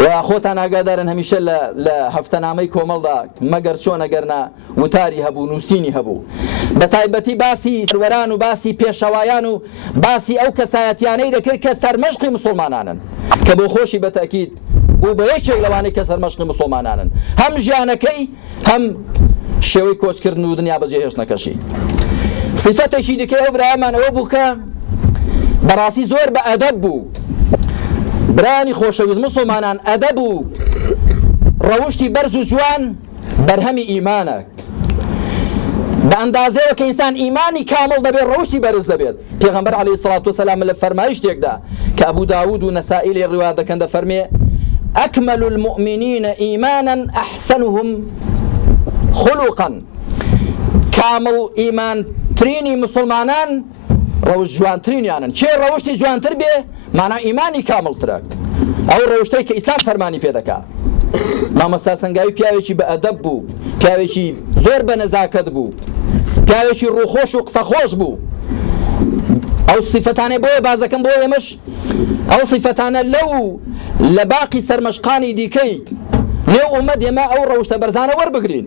و خۆتان ئاگادارن هەمیشە لە هەفتەنامەی کۆمەڵدا مەگەر چۆن ئەگەرنا وتاری هەبوو نووسینی هەبوو بە تایبەتی باسی سەروەران و باسی پێشەوایان و باسی ئەو کەسایەتیانەی دەکرد کە سەرمەشقی مسڵمانانن کە بۆ خۆشی بە تەکید بوو بە یەکێک لەوانەی کە سەرمەشقی مسڵمانانن هەم ژیانەکەی هەم شێوەی کۆچکردن و دنیا بەجێهێشتنەکەشی صفەتێکی دیکەی ئەو برایەمان ئەوە بوو کە بەڕاستی زۆر بە ئەدەب بوو برانی خۆشەویست مسلمانان ئەدەب و ڕەوشتی بەرز و جوان بەرهەمی ئیمانە بە ئەندازەیەوە کە ئینسان ئیمانی کامڵ دەبێت ڕەوشتی بەرز دەبێت پێغەمبەر عەلەیهی سەڵات وەسەلام لە فەرمایشتێکدا کە ئەبوو داوود و نەسائی لێ ڕیوایەت دەکەن دەفەرمێ ئەکمەل المؤمنین ئیماناً ئەحسەنهم خولوقاً کامڵ ئیمانترینی مسلمانان ڕەوشت جوانترینیانن چێ ڕەوشتی جوانتر بێ معنا ئیمانی کامڵترە ئەو ڕەوشتەی کە ئیسلام فەرمانی پێ دەکات مامۆستا سەنگاوی پیاوێکی بە ئەدەب بوو پیاوێکی زۆر بە نەزاکەت بوو پیاوێکی ڕووخۆش و قسەخۆش بوو ئەو صفەتانەی بۆیە بازەکەم بۆ ئێمەش ئەو صفەتانە لەو لە باقی سەرمەشقانی دیکەی نێو ئومەت ئێمە ئەو ڕەوشتە بەرزانە وەربگرین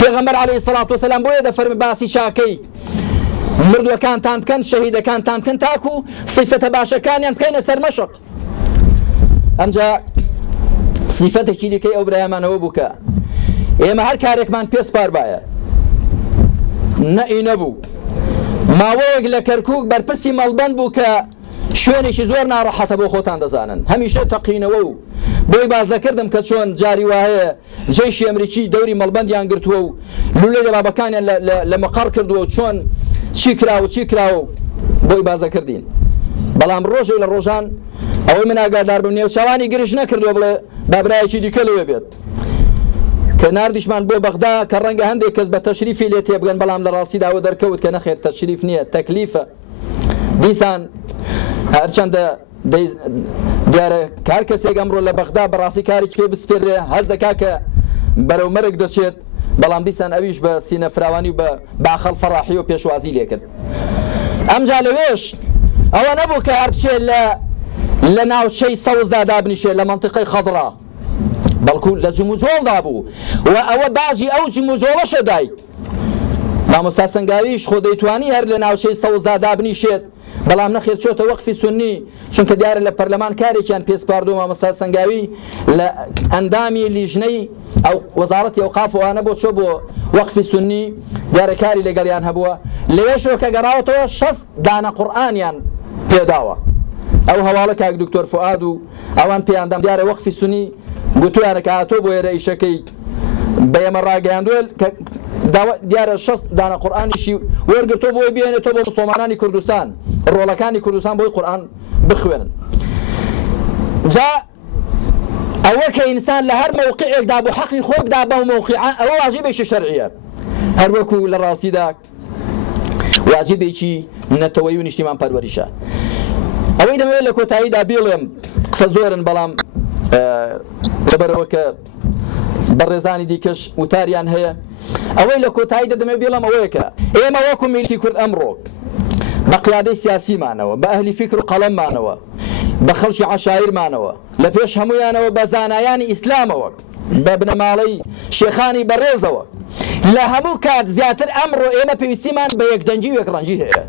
پێغەمبەر عەلەیهی سەڵات وەسەلام بۆیە دەفەرمێ باسی شاکەی مردوەکانتان بکەن شەهیدەکانتان بکەن تاکو صیفەتە باشەکانیان بکەینە سەر مەشق. ئەمجا صیفەتێکی دیکەی ئەو برایمانەوە بووکە ئێمە هەر کارێکمان پێسپاربایە نەئی نەبوو ماوەیەک لە کەرکووک بەرپرسی مەڵبەند بوو کە شوێنێکی زۆر ناڕەحەتە بۆ خۆتان دەزانن هەمیشە تەقینەوە و بۆی باز دەکردم کە چۆن جاری وایە جێشی ئەمریکی دەوری مەڵبەندیان گرتووە و لولەی دەبابەکانیان لە مەقەڕ کردووە چۆن چی کراوە بۆی باز دەکردین. بەڵام ڕۆژێک لە ڕۆژان ئەوەی من ئاگادار بم نێوچاوانی گرش نەکردووە بڵێ بابرایەکی دیکە لەوێ بێت کە نردیشمان بۆ بەغدا کە ڕەنگە هەندێک کەس بە تەشریفی لێ تێبگەن بەڵام لە ڕاستیداوە دەرکەوت کە نەخێر تەشریف نییە تەکلیفە دیسان هەرچەندە دیارە کار کەسێک ئەمڕۆ لە بەغدا بەڕاستی کارێک پێ بسپێرێ هەز دەکا کە بەرەو مەرگ دەچێت بەڵام دیسان ئەویش بە سینە فراوانی و بە باخەڵ فەڕاحی و پێشوازی لێ کرد. ئەمجا لەوێش ئەوە نەبوو کە هەر بچێت لە ناوچەی سەوزدا دابنیشێت لە مەنتیقەی خەضرا بەڵکو لە جموجۆڵدا بوو و ئەوە باجی ئەو جموجۆڵەشە دایک مامۆستا سەنگاویش خۆ دەیتوانی هەر لە ناوچەی سەوزدا دابنیشێت بەڵام نەخێر چۆتە وەقفی سونی چونکە دیارە لە پەرلەمان کارێکیان پێسپاردووە مامۆستا سەنگاوی لە ئەندامی لیژنەی ئەو وەزارەتی ئەوقاف وانە بۆ چۆ بۆ وەقفی سونی دیارە کاری لەگەڵیان هەبووە لەوێشەوە کە گەڕاوەتەوە 6 دانە قورئانیان پێداوە ئەو هەواڵە کاک دکتۆر فوئاد و ئەوان پێیاندام دیارە وەقفی سونی گوتویانە کە هاتۆ بۆ ئێرە ئیشەکەی بە ئێمە ڕاگەیاندووە کە دیارە 6 دانە قورئانیشی وەرگرتۆ بۆی بێنێتەوە بۆ مسڵمانانی کوردستان ڕۆڵەکانی کوردستان بۆی قورئان بخوێنن. جا ئەوە کە ئینسان لە هەر مەوقعێکدا بۆ حەقی خۆی بدا بەو مەوقعە ئەوە واجبێکی شەرعیە هەر وەکو لە ڕاستیدا واجبێکی نەتەوەی و نیشتیمان پەروەریشە. ئەوەی دەمەوێت لە کۆتاییدا بێڵێم قسە زۆرن بەڵام لەبەرەوە کە بەڕێزانی دیکەش وتاریان هەیە ئەوەی لە کۆتاییدا دەمەوێت بێڵم ئەوەیە کە ئێمە وەکو میلکی کورد ئەمڕۆ بە قیادەی سیاسیمانەوە بە ئەهلی فیکر و قەڵەممانەوە بە خەڵکی عەشایرمانەوە لە پێش هەمویانەوە بە زانایانی ئیسلامەوە بە بنەماڵەی شێخانی بەڕێزەوە لە هەموو کات زیاتر ئەمڕۆ ئێمە پێویستیمان بە یەکدەنجی و یەکڕەنجی هەیە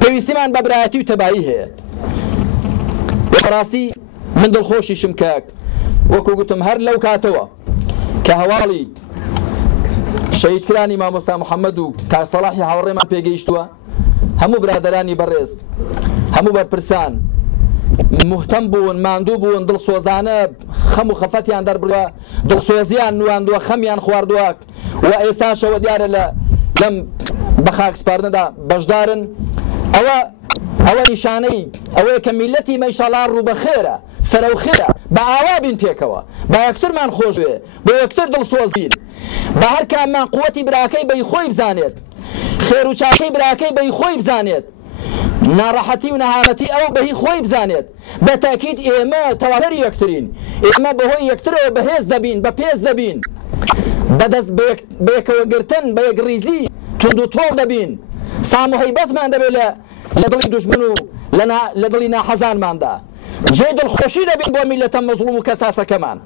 پێویستیمان بە برایەتی و تەبایی هەیە. بەڕاستی من دڵخۆشیشم کاک وەکو گوتم هەر لەو کاتەوە کە هەواڵی شەهیدکرانی مامۆستا محەممەد و کاک سەڵاحی هاوڕێمان پێگەیشتووە هەموو برادەرانی بەڕێز هەموو بەرپرسان مهتەم بوون ماندوو بوون دڵسۆزانە خەم و خەفەتیان دەربڕوە دڵسۆزیان نواندووە خەمیان خواردووە و ئێستاشەوە دیارە لەم بە خاکسپاردنەدا بەشدارن. ئەوە نیشانەی ئەوەیە کە میلەتی مەیشەڵا ڕووبەخێرە سەرەوخێرە بە ئاوا بین پێکەوە بە یەکترمان خۆشوێ بۆ یەکتر دڵسۆزین بە هەر کاممان قووەتی براکەی بەی خۆی بزانێت خێر و چاکەی براکەی بەی خۆی بزانێت ناڕەحەتی و نەهامەتی ئەو بەهی خۆی بزانێت بە تاکید ئێمە تەواوەری یەکترین ئێمە بەهۆی یەکترەوە بەهێز دەبین بە پێز دەبین بەدەست بە یەکەوەگرتن بە یەکڕیزی تند و تۆڵ دەبین سام و هەیبەتمان دەبێت لە دڵی دوژمن و لە دڵی ناحەزانماندا جێ دڵخۆشی دەبین بۆ میلەتە مەزڵوم و کەساسەکەمان.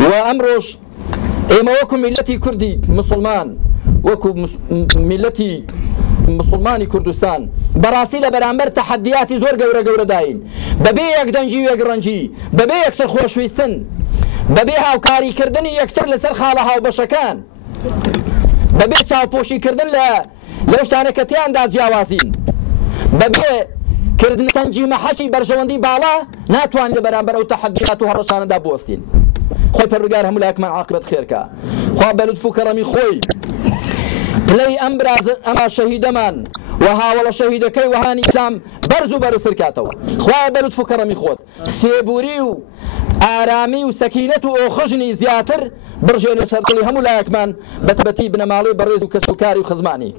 و ئەمڕۆژ ئێمە وەکو میلەتی کوردی مسلمان وەکو میلەتی مسلمانی کوردستان بەڕاستی لە بەرامبەر تەحەدیاتی زۆر گەورە داین بەبێ یەکدەنجی و یەکڕەنجی بەبێ یەکتر خۆشویستن بەبێ هاوکاریکردنی یەکتر لەسەر خاڵە هاوبەشەکان بەبێ چاوپۆشیکردن لەو شتانە کە تیاندا جیاوازین بەبێ کردن سەنجی مەحەچی بەرژەوەندی باڵا ناتوان لە بەرامبەر ئەو تەحەدیات و هەڕەشانەدا بوەستین. خۆی پەروەردگار هەموو لایەکمان عاقبەت خێرکە خوا بە لوتف و کەڕەمی خۆی پلەی ئەم ئەما شەهیدەمان و هاوڵە شەهیدەکەی وەهانی ئیسلام بەرز و بەرزتر کاتەوە خوایە بە لوتف و کەڕەمی خۆت سێبووری و ئارامی و سەکینەت و ئۆخژنی زیاتر بڕژێنێ سەر دڵی هەموو لایەکمان بەتەبەتی بنەماڵەی بەڕێز و کەسوکاری و خزمانی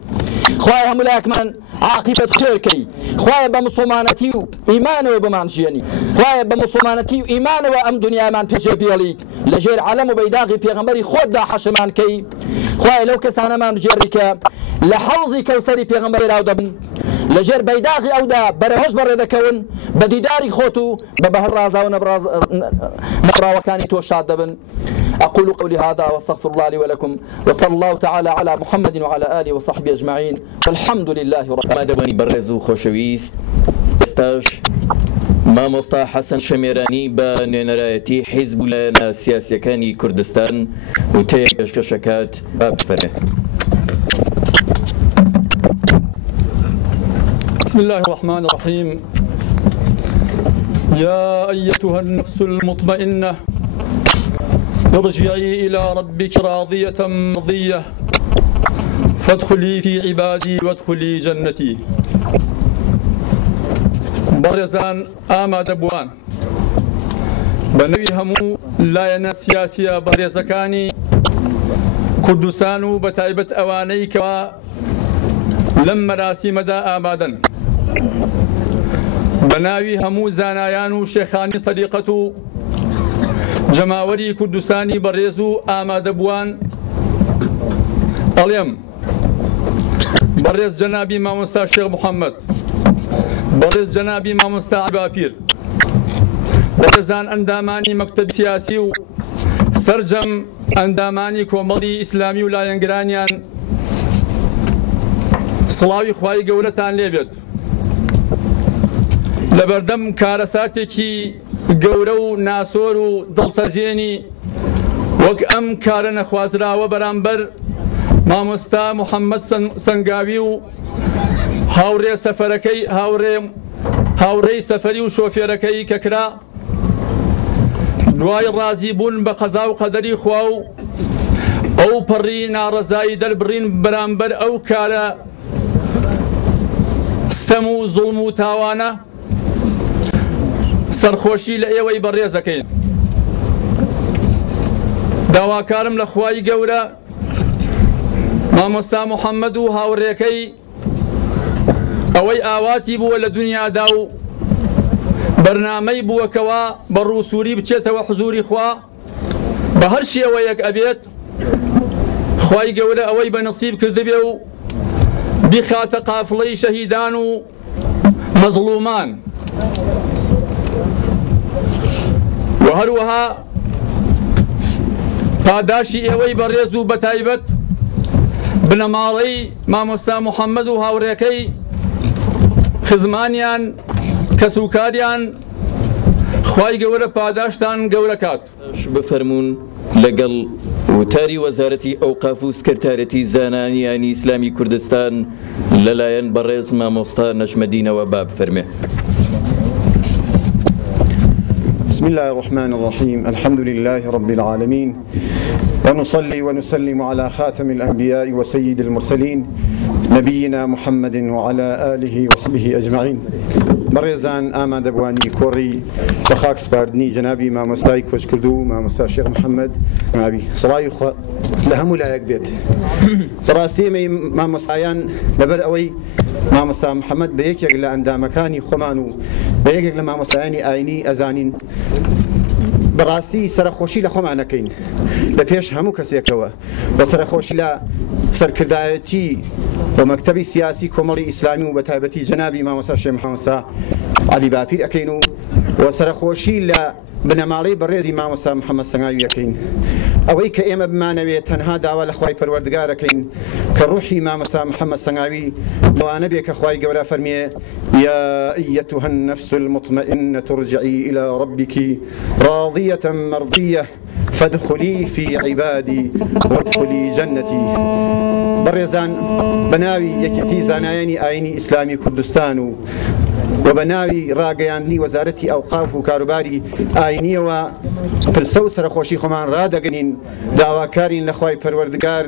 خوایە هەموو لایەکمان عاقبەت خێرکەی خوایە بە مسلمانەتی و ئیمانەوە بمانژێنی خوایە بە مسلمانەتی و ئیمانەوە ئەم دنیامان پێشێ بێڵی لەژێر عەلەم و بەیداغی پێغەمبەری خۆتدا حەشمانکەی خوایە لەو کەسانەمان بجێڕی کە لە حەوزی کەوسەری پێغەمبەر راو دەبن لەژێر بەیداغی ئەودا بەرەهەش بەڕێ دەکەون بە دیداری خۆت و بە بەهەر ڕازاوە نەبراوەکانی تۆ شاد دەبن. أقول قولي هذا واستغفر الله لي ولكم وصلى الله تعالى على محمد وعلى آله وصحبه أجمعين والحمد لله رب العالمين. برزو خوشويست استاش مامۆستا حەسەن شەمێرانی بە نوێنەرایەتی حیزب لە سیاسیەکانی کوردستان وتەیە پێشکەشەکات بفەرمێ. بسم الله الرحمن الرحيم. يا أيتها النفس المطمئنة ارجعي إلى ربك راضية مرضية فادخلي في عبادي وادخلي جنتي. بەڕێزان ئامادەبووان بە نەوی هەموو لایەنە سیاسیە بەڕێزەکانی کوردستان و بە تایبەت ئەوانەی کەوا لەم مەراسیمەدا ئامادەن، بە ناوی هەموو زانایان و شێخانی تەریقەت و جەماوەری کوردستانی بەڕێز و ئامادەبووان ئەڵێم بەڕێز جەنابی مامۆستا شێخ محەممەد، بەڕێز جەنابی مامۆستا عیباپیر، بەڕێزان ئەندامانی مەکتەبی سیاسی و سەرجەم ئەندامانی کۆمەڵی ئیسلامی و لایەنگرانیان، سڵاوی خوای گەورەتان لێبێت. لەبەردەم کارەساتێکی گەورە و ناسۆر و دڵتەزیێنی وەک ئەم کارە نەخوازراوە بەرامبەر مامۆستا محەممەد سەنگاوی و هاوڕێ سەفەرەکەی هاوڕێی سەفەری و شۆفێرەکەی کە کرا دوای ڕازی بوون بە قەزا و قەدەری خوا و ئەو پەڕی ناڕەزایی دەربڕین بەرامبەر ئەو کارە ستەم و زوڵم و تاوانە سەرخۆشی لە ئێوەی بەڕێزەکەین. داواکارم لە خوای گەورە مامۆستا محەممەد و هاوڕێکەی ئەوەی ئاواتی بووە لە دنیادا و بەرنامەی بووەکەوە بە ڕووسوری بچێتەوە حزوری خوا بە هەر شێوەیەک ئەبێت خوای گەورە ئەوەی بە نەسیب کردبێ و بیخاتە قافڵەی شەهیدان و مەزڵومان و هەروەها پاداشی ئێوەی بەڕێز و بەتایبەت بنەماڵەی مامۆستا محەممەد و هاوڕێکەی خزمانیان کەسوکاریان خوای گەورە پاداشتان گەورە کات. بفەرمونون لەگەڵ وتاری وەزارەتی ئەوقاف و سکرتارەتی زانانیانی ئیسلامی کوردستان لەلایەن بەڕێز مامۆستا نەجمەدینەوە با بفەرمێ. بسم الله الرحمن الرحيم. الحمد لله رب العالمين ونصلي ونسلم على خاتم الأنبياء وسيد المرسلين نبينا محمد وعلى آله وصحبه أجمعين. بەڕێزان ئامادەبوانی کۆڕی بەخاک سپاردنی جەنابی مامۆستای کۆچکردو مامۆستا شێخ محەممەد نابی سڵاوی خوا لە هەموو لایەک بێت. بەڕاستی ئێمەی مامۆستایان لەبەر ئەوەی مامۆستا محەممەد بە یەکێک لە ئەندامەکانی خۆمان و بە یەکێک لە مامۆستایانی ئاینی ئەزانین بەڕاستی سەرخۆشی لە خۆمانەکەین لە پێش هەموو کەسێکەوە بە سەرخۆشی لە سەرکردایەتی بە مەکتەبی سیاسی کۆمەڵی ئیسلامی و بە تایبەتی جەنابی مامۆستا شێخ محەممەد عەلی باپیر ئەەکەین و سەرخۆشی لە بنەماڵەی بەڕێزی مامۆستا محەممەد سەنگاوی ئەەکەین. ئەوەی کە ئێمە بمانەوێت تەنها داوا لە خوای پەروەردگارەکەین کە ڕوحی مامۆستا محەممەد سەنگاوی لەوانە بێ کە خوای گەورە فەرمێ يا أيتها النفس المطمئنة ارجعي إلى ربك راضية مرضية فادخلي في عبادي وادخلي جنتي. بەڕێزان بەناوی یەکێتی زانایانی ئاینی ئیسلامی کوردستان و بەناوی ڕاگەیاندنی وەزارەتی ئەوقاف و کاروباری ئاینیەوە پرسە و سەرخۆشی خۆمان ڕدەگەنین داواکارین لە خوای پەروەردگار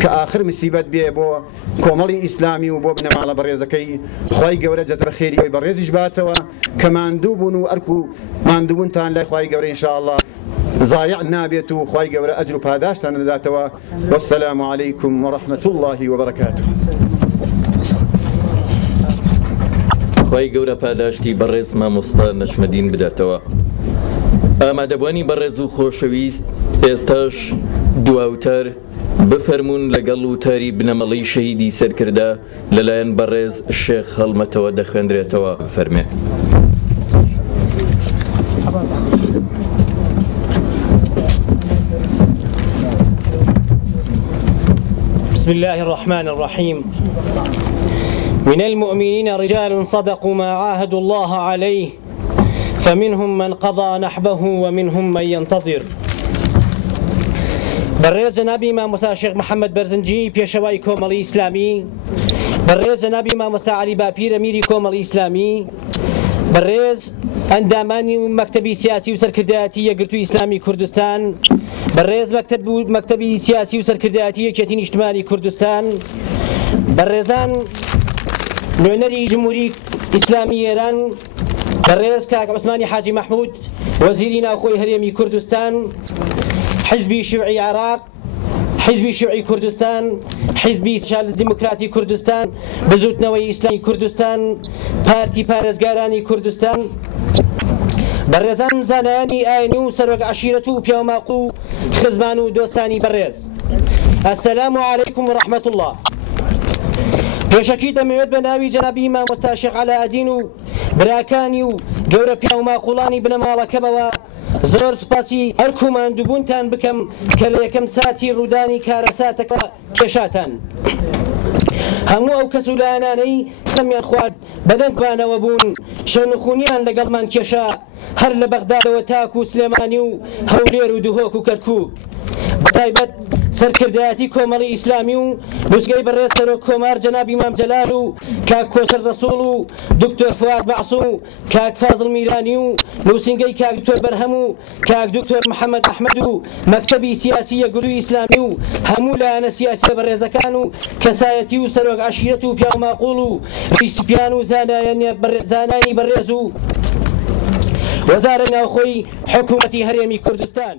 کە ئاخر مسیبەت بێ بۆ کۆمەڵی ئیسلامی و بۆ بنەماڵە بەڕێزەکەی خوای گەورە جەزرە خێری ئەوی بەڕێزیش باتەوە کە ماندوو بوون و ئەرک و ماندووبوونتان لای خوای گەورە ئینشاءالله ضایع نابێت و خوای گەورە ئەجر و پاداشتان دەداتەوە. والسلام عليكم ورحمة الله وبركاته. خوای گەورە پاداشتی بەڕێز مامۆستا نەجمەدین بداتەوە. ئامادەبوانی بەڕێز و خۆشەویست ئێستاش دواوتەر بفەرمونون لەگەڵ وتاری بنەمەڵی شەهیدی سەرکردە لەلایەن بەڕێز شێخ هەڵمەتەوە دەخوێندرێتەوە. فەرمێ. بسم الله الرحمن الرحيم. من المؤمنين رجال صدقوا ما عاهدوا الله عليه فمنهم من قضى نحبه ومنهم من ينتظر. بەڕێز جەنابی مامۆستا شێخ محەممەد بەرزنجی پێشەوای کۆمەڵی ئیسلامی، بەڕێز جەنابی مامۆستا عەلی باپیر ئەمیری کۆمەڵی ئیسلامی، بەڕێز ئەندامانی و مەکتەبی سیاسی و سەرکردایەتی یەکگرتووی ئیسلامی کوردستان، بەڕێز مەکتەبی سیاسی و سەرکردایەتی یەکێتی نیشتمانی کوردستان، بەڕێزان نوێنەری جمهوری ئیسلامی ئێران، بەڕێز کاک عوسمانی حاجی مەحموود وەزیری ناوخۆی هەرێمی کوردستان، حزبی شیوعی عراق، حزبی شیوعی کوردستان، حزبی سوشال دیموکراتی کوردستان، بزوتنەوەی ئیسلامی کوردستان، پارتی پارێزگارانی کوردستان، بەڕێزان زانایانی ئاینی و سەرۆک عەشیرەت و پیاوماق و خزمان و دۆستانی بەڕێز، ئەسەلام عەلەیکم وڕەحمەت الله. پێشەکی دەمەوێت بە ناوی جەنابی مامۆستا شێخ عەلاءەدین و براکانی و گەورە پیاوماقوڵانی بنەماڵەکەمەوە زۆر سوپاسی هەر کوماندووبوونتان بکەم کە لە یەکەم ساتی ڕوودانی کارەساتەکە کێشاتان. هەموو ئەو کەس و لایەنانەی خەمیان خوارد بەدەنگبانەوە بوون، شەونخوونیان لەگەڵمان کێشا هەر لە بەغدادەوە تاک و سلێمانی و هەولێر و دوهۆک و کەرکووک. بەتایبەت سەرکردایەتی کۆمەڵی ئیسلامی و بوزگەی بەڕێز سەرۆک کۆمار جەنابی مام جەلال و کاک کۆسەر ڕەسوڵ و دکتۆر فواد مەعسووم و کاک فازڵ میرانی و نووسینگەی کاک دکتۆر بەرهەم و کاک دکتۆر محەممەد ئەحمەد و مەکتەبی سیاسی یەکگرتووی ئیسلامی و هەموو لایەنە سیاسیە بەڕێزەکان و کەسایەتی و سەرۆک عەشیرەت و پیاوماقوڵ و ریسیپیان و زانانی بەڕێز و وەزارە ناوخۆی حکوومەتی هەرێمی کوردستان.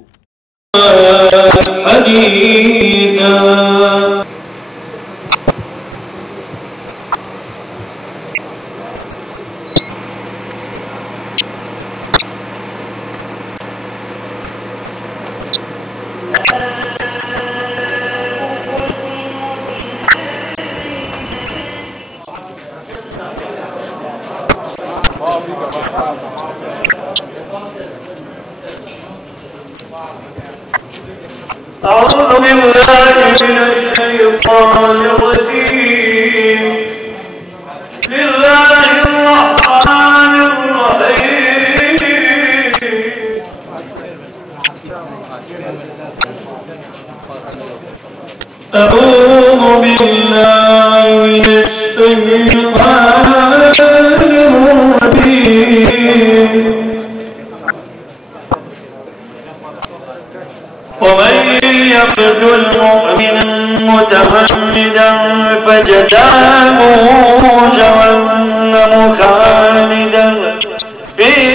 أعوذ بالله من الشيطان الرجيم. بسم الله الرحمن الرحيم. أعوذ بالله من الشيطان الرجيم. ومن يقتل مؤمنا متعمدا فجزاؤه جهنم خالدا فيها